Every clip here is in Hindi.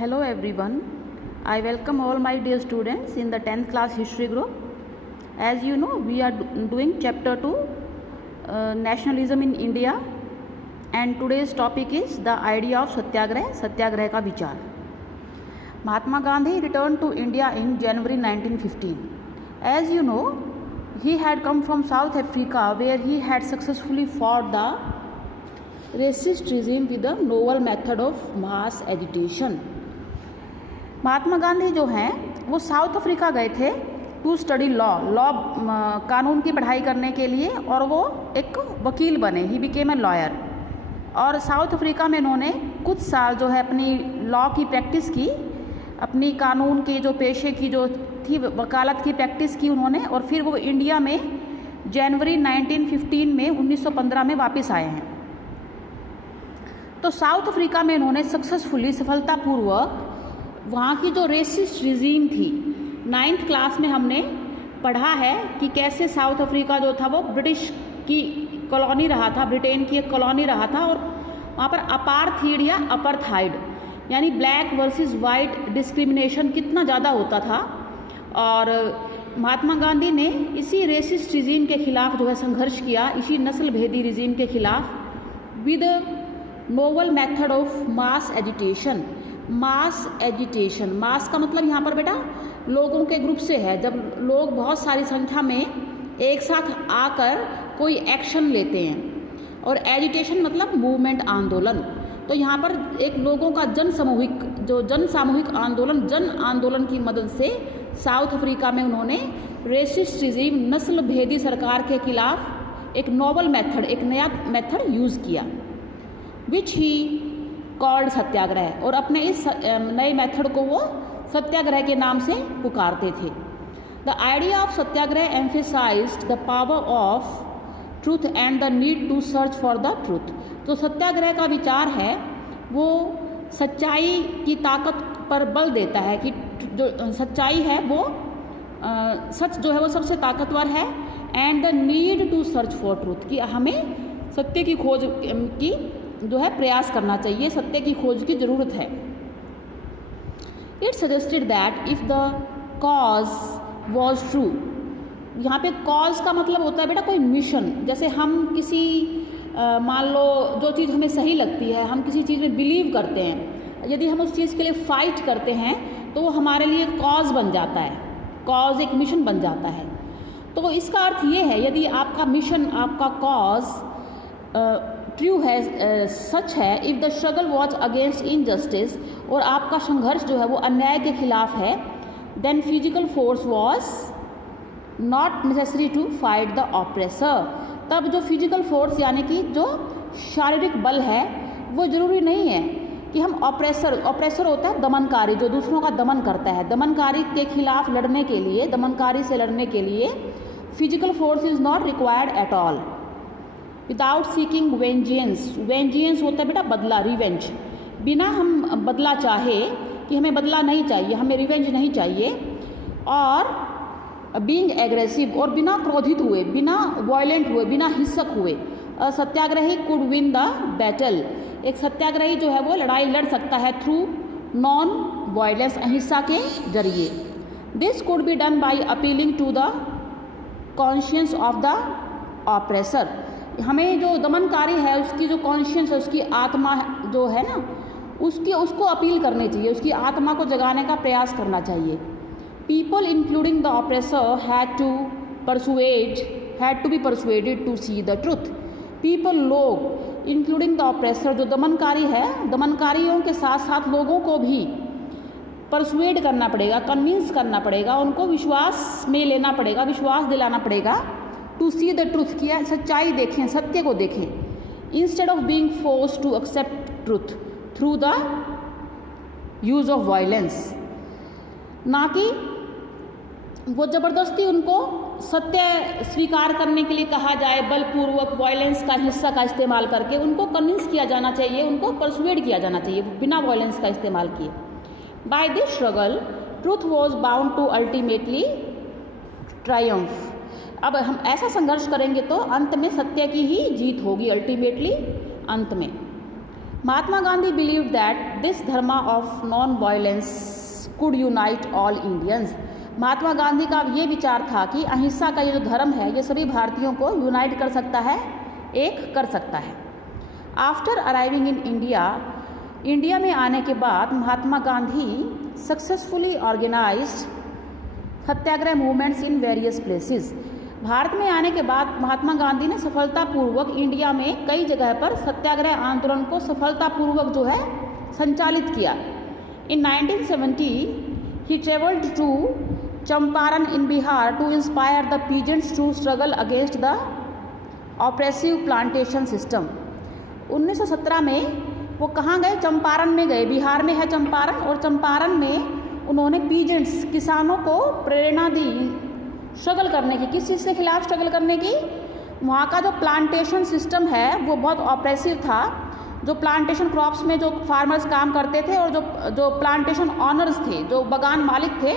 Hello everyone. I welcome all my dear students in the 10th class history group. As you know, we are doing chapter 2 nationalism in India, and today's topic is the idea of सत्याग्रह का विचार. Mahatma Gandhi returned to India in January 1915. As you know, he had come from South Africa where he had successfully fought the racist regime with the novel method of mass agitation. Mahatma Gandhi जो हैं वो साउथ अफ्रीका गए थे टू स्टडी लॉ कानून की पढ़ाई करने के लिए, और वो एक वकील बने. He became a lawyer. और साउथ अफ्रीका में इन्होंने कुछ साल जो है अपनी लॉ की प्रैक्टिस की, अपनी कानून के जो पेशे की जो थी वकालत की प्रैक्टिस की उन्होंने. और फिर वो इंडिया में जनवरी 1915 में 1915 में वापस आए हैं. तो साउथ अफ्रीका में इन्होंने सक्सेसफुली सफलतापूर्वक वहाँ की जो रेसिस्ट रिजीम थी, 9th क्लास में हमने पढ़ा है कि कैसे साउथ अफ्रीका जो था वो ब्रिटिश की कॉलोनी रहा था, ब्रिटेन की एक कॉलोनी रहा था. और वहाँ पर अपार्थीड या अपार्थाइड यानी ब्लैक वर्सेस वाइट डिस्क्रिमिनेशन कितना ज़्यादा होता था. और महात्मा गांधी ने इसी रेसिस्ट रिजीम के खिलाफ जो है संघर्ष किया, इसी नस्ल भेदी रिजीम के खिलाफ with novel method of mass agitation. Mass का मतलब यहाँ पर बेटा लोगों के ग्रुप से है, जब लोग बहुत सारी संख्या में एक साथ आकर कोई एक्शन लेते हैं. और एजिटेशन मतलब मूवमेंट, आंदोलन. तो यहाँ पर एक लोगों का जन सामूहिक आंदोलन की मदद से साउथ अफ्रीका में उन्होंने रेसिस्ट रिजीम नस्ल भेदी सरकार के खिलाफ एक नोवल मेथड, एक नया मेथड यूज़ किया, विच ही कॉल्ड सत्याग्रह. और अपने इस नए मेथड को वो सत्याग्रह के नाम से पुकारते थे. The idea of satyagraha emphasised the power of truth and the need to search for the truth. तो सत्याग्रह का विचार है वो सच्चाई की ताकत पर बल देता है कि जो सच्चाई है वो सच जो है वो सबसे ताकतवर है. And the need to search for truth, कि हमें सत्य की खोज की जो है प्रयास करना चाहिए, सत्य की खोज की ज़रूरत है. It suggested that if the cause was true. यहाँ पे कॉज का मतलब होता है बेटा कोई मिशन. जैसे हम किसी मान लो जो चीज़ हमें सही लगती है, हम किसी चीज़ में बिलीव करते हैं, यदि हम उस चीज़ के लिए फाइट करते हैं तो वो हमारे लिए कॉज बन जाता है, कॉज एक मिशन बन जाता है. तो इसका अर्थ ये है यदि आपका मिशन, आपका कॉज ट्रू है, सच है, if the struggle was against injustice, और आपका संघर्ष जो है वो अन्याय के खिलाफ है, then physical force was not necessary to fight the oppressor. तब जो फिजिकल फोर्स यानी कि जो शारीरिक बल है वो ज़रूरी नहीं है कि हम ऑप्रेसर होता है दमनकारी, जो दूसरों का दमन करता है. दमनकारी के खिलाफ लड़ने के लिए, दमनकारी से लड़ने के लिए physical force is not required at all. Without seeking vengeance होता है बेटा बदला, रिवेंज. बिना हम बदला चाहे कि हमें बदला नहीं चाहिए, हमें रिवेंज नहीं चाहिए. और बीइंग एग्रेसिव, और बिना क्रोधित हुए, बिना वायलेंट हुए, बिना हिंसक हुए. सत्याग्रही कुड विन द बैटल. एक सत्याग्रही जो है वो लड़ाई लड़ सकता है थ्रू नॉन वायलेंस, अहिंसा के जरिए. This could be done by appealing to the conscience of the oppressor. हमें जो दमनकारी है उसकी जो कॉन्शियंस है, उसकी आत्मा जो है ना, उसको अपील करनी चाहिए, उसकी आत्मा को जगाने का प्रयास करना चाहिए. People including the oppressor had to be persuaded to see the truth. People, लोग, इंक्लूडिंग द ऑप्रेसर, जो दमनकारी है, दमनकारियों के साथ साथ लोगों को भी परसुएड करना पड़ेगा, कन्विंस करना पड़ेगा, उनको विश्वास में लेना पड़ेगा, विश्वास दिलाना पड़ेगा. टू सी द ट्रूथ, किया सच्चाई देखें, सत्य को देखें. Instead of being forced to accept truth through the use of violence. ना कि वो ज़बरदस्ती उनको सत्य स्वीकार करने के लिए कहा जाए, बलपूर्वक वायलेंस का, हिस्सा का इस्तेमाल करके उनको कन्विंस किया जाना चाहिए, उनको परसुएड किया जाना चाहिए बिना वायलेंस का इस्तेमाल किए. By this struggle truth was bound to ultimately triumph. अब हम ऐसा संघर्ष करेंगे तो अंत में सत्य की ही जीत होगी, अल्टीमेटली अंत में. Mahatma Gandhi believed that this dharma of non violence could unite all Indians. Mahatma Gandhi का ये विचार था कि अहिंसा का ये जो धर्म है ये सभी भारतीयों को यूनाइट कर सकता है, एक कर सकता है। आफ्टर अराइविंग इन इंडिया में आने के बाद Mahatma Gandhi successfully organised satyagraha movements in various places. भारत में आने के बाद महात्मा गांधी ने सफलतापूर्वक इंडिया में कई जगह पर सत्याग्रह आंदोलन को सफलतापूर्वक जो है संचालित किया। In 1970 he travelled to Champaran in Bihar to inspire the peasants to struggle against the oppressive plantation system. 1917 में वो कहाँ गए? चंपारण में गए। बिहार में है चंपारण, और चंपारण में उन्होंने पीजेंट्स किसानों को प्रेरणा दी स्ट्रगल करने की। किस चीज़ के खिलाफ स्ट्रगल करने की? वहाँ का जो प्लांटेशन सिस्टम है वो बहुत ऑप्रेसिव था। जो प्लांटेशन क्रॉप्स में जो फार्मर्स काम करते थे और जो प्लांटेशन ऑनर्स थे, जो बगान मालिक थे,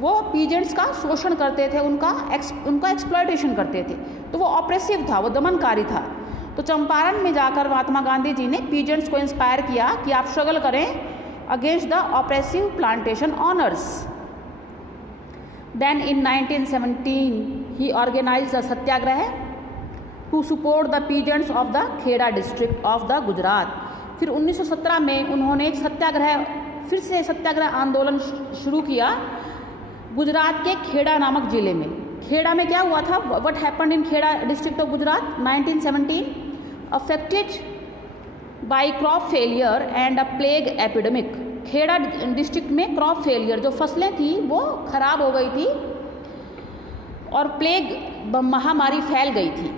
वो पीजेंट्स का शोषण करते थे, उनका एक्सप्लॉयटेशन करते थे। तो वो ऑप्रेसिव था, वो दमनकारी था। तो चंपारण में जाकर महात्मा गांधी जी ने पीजेंट्स को इंस्पायर किया कि आप स्ट्रगल करें against the oppressive plantation owners. Then in 1917 ही organised the satyagraha to support the peasants of the Kheda district of the Gujarat. फिर 1917 में उन्होंने एक सत्याग्रह, फिर से सत्याग्रह आंदोलन शुरू किया गुजरात के खेड़ा नामक जिले में। खेड़ा में क्या हुआ था? What happened in Kheda district of Gujarat 1917? Affected by crop failure and a plague epidemic. Kheda district में क्रॉप फेलियर, जो फसलें थी वो खराब हो गई थी और प्लेग महामारी फैल गई थी।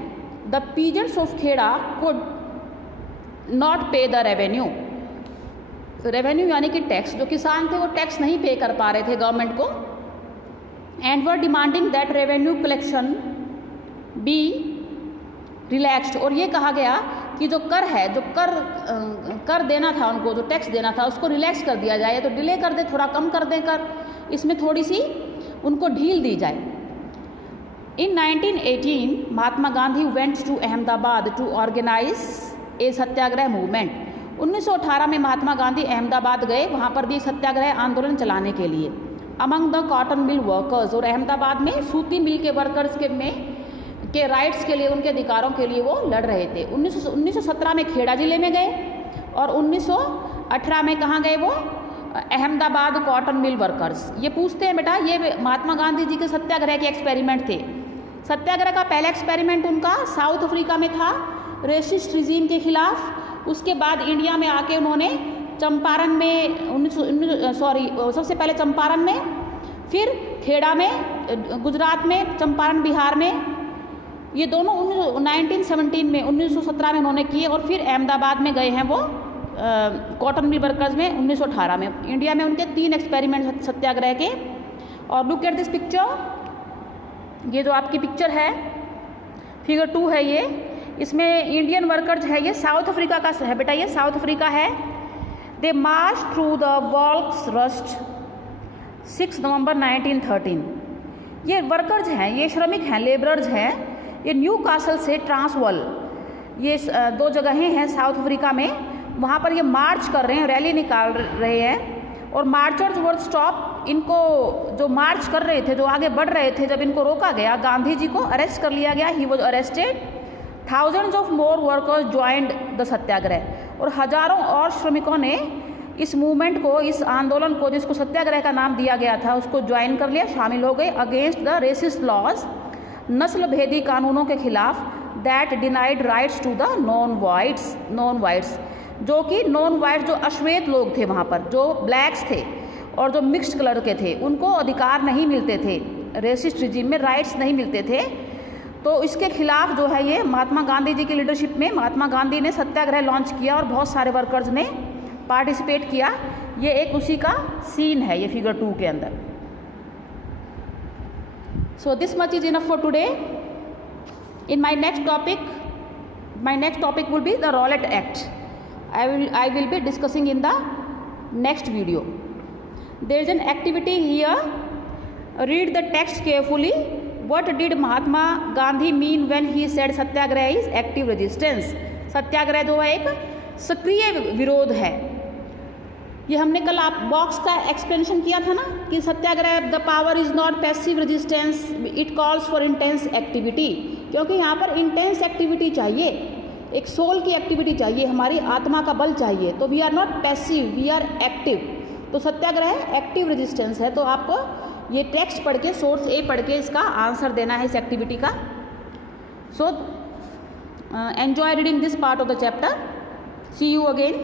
The peasants of Kheda could not pay the revenue. Revenue यानी कि टैक्स, जो किसान थे वो टैक्स नहीं पे कर पा रहे थे गवर्नमेंट को। And were demanding that revenue collection B relaxed. और ये कहा गया कि जो कर है, जो कर देना था उनको, जो टैक्स देना था उसको रिलैक्स कर दिया जाए, तो डिले कर दे, थोड़ा कम कर दें कर, इसमें थोड़ी सी उनको ढील दी जाए। In 1918 Mahatma Gandhi went to Ahmedabad to organise a satyagraha movement. 1918 में महात्मा गांधी अहमदाबाद गए, वहाँ पर भी सत्याग्रह आंदोलन चलाने के लिए। Among the cotton mill workers, और अहमदाबाद में सूती मिल के वर्कर्स के राइट्स के लिए, उनके अधिकारों के लिए वो लड़ रहे थे। 1917 में खेड़ा जिले में गए और 1918 में कहाँ गए वो? Ahmedabad cotton mill workers. ये पूछते हैं बेटा, ये महात्मा गांधी जी के सत्याग्रह के एक्सपेरिमेंट थे। सत्याग्रह का पहला एक्सपेरिमेंट उनका साउथ अफ्रीका में था, रेसिस्ट रिजीम के खिलाफ। उसके बाद इंडिया में आके उन्होंने चंपारण में सबसे पहले चंपारण में, फिर खेड़ा में गुजरात में, चंपारण बिहार में, ये दोनों 1917 में 1917 में उन्होंने किए। और फिर अहमदाबाद में गए हैं वो कॉटन मिल वर्कर्स में 1918 में। इंडिया में उनके 3 एक्सपेरिमेंट सत्याग्रह के। और लुक एट दिस पिक्चर, ये जो आपकी पिक्चर है फिगर 2 है ये, इसमें इंडियन वर्कर्स है, ये साउथ अफ्रीका का है बेटा, ये साउथ अफ्रीका है। दे मार्च थ्रू द वॉल्क्स रस्ट 6 नवंबर 1913। ये वर्कर्स हैं, ये श्रमिक हैं, लेबरर्स हैं। ये न्यू कासल से ट्रांसवाल, ये 2 जगहें हैं साउथ अफ्रीका में, वहाँ पर ये मार्च कर रहे हैं, रैली निकाल रहे हैं। और मार्चर्स वर स्टॉप, इनको जो मार्च कर रहे थे, जो आगे बढ़ रहे थे, जब इनको रोका गया, गांधी जी को अरेस्ट कर लिया गया। He was arrested. Thousands of more workers joined the satyagraha. और हजारों और श्रमिकों ने इस मूवमेंट को, इस आंदोलन को, जिसको सत्याग्रह का नाम दिया गया था, उसको ज्वाइन कर लिया, शामिल हो गए। अगेंस्ट द रेसिस्ट लॉज, नस्ल भेदी कानूनों के खिलाफ, that denied rights to the non whites, जो कि नॉन वाइट, जो अश्वेत लोग थे वहाँ पर, जो ब्लैक्स थे और जो मिक्स्ड कलर के थे, उनको अधिकार नहीं मिलते थे, रेसिस्ट रिजीम में राइट्स नहीं मिलते थे। तो इसके खिलाफ जो है ये महात्मा गांधी जी की लीडरशिप में महात्मा गांधी ने सत्याग्रह लॉन्च किया और बहुत सारे वर्कर्स ने पार्टिसिपेट किया। ये एक उसी का सीन है, ये फिगर 2 के अंदर। So this much is enough for today. In my next topic will be the Rowlatt Act. I will be discussing in the next video. There is an activity here. Read the text carefully. What did Mahatma Gandhi mean when he said Satyagraha is active resistance? सत्याग्रह जो है एक सक्रिय विरोध है। ये हमने कल आप बॉक्स का एक्सप्लेनेशन किया था ना कि satyagraha the power is not passive resistance, it calls for intense activity, क्योंकि यहाँ पर इंटेंस एक्टिविटी चाहिए, एक सोल की एक्टिविटी चाहिए, हमारी आत्मा का बल चाहिए। तो we are not passive, we are active. तो सत्याग्रह एक्टिव रेजिस्टेंस है। तो आपको ये टेक्स्ट पढ़ के, सोर्स ए पढ़ के इसका आंसर देना है इस एक्टिविटी का। So enjoy reading this part of the chapter. See you again.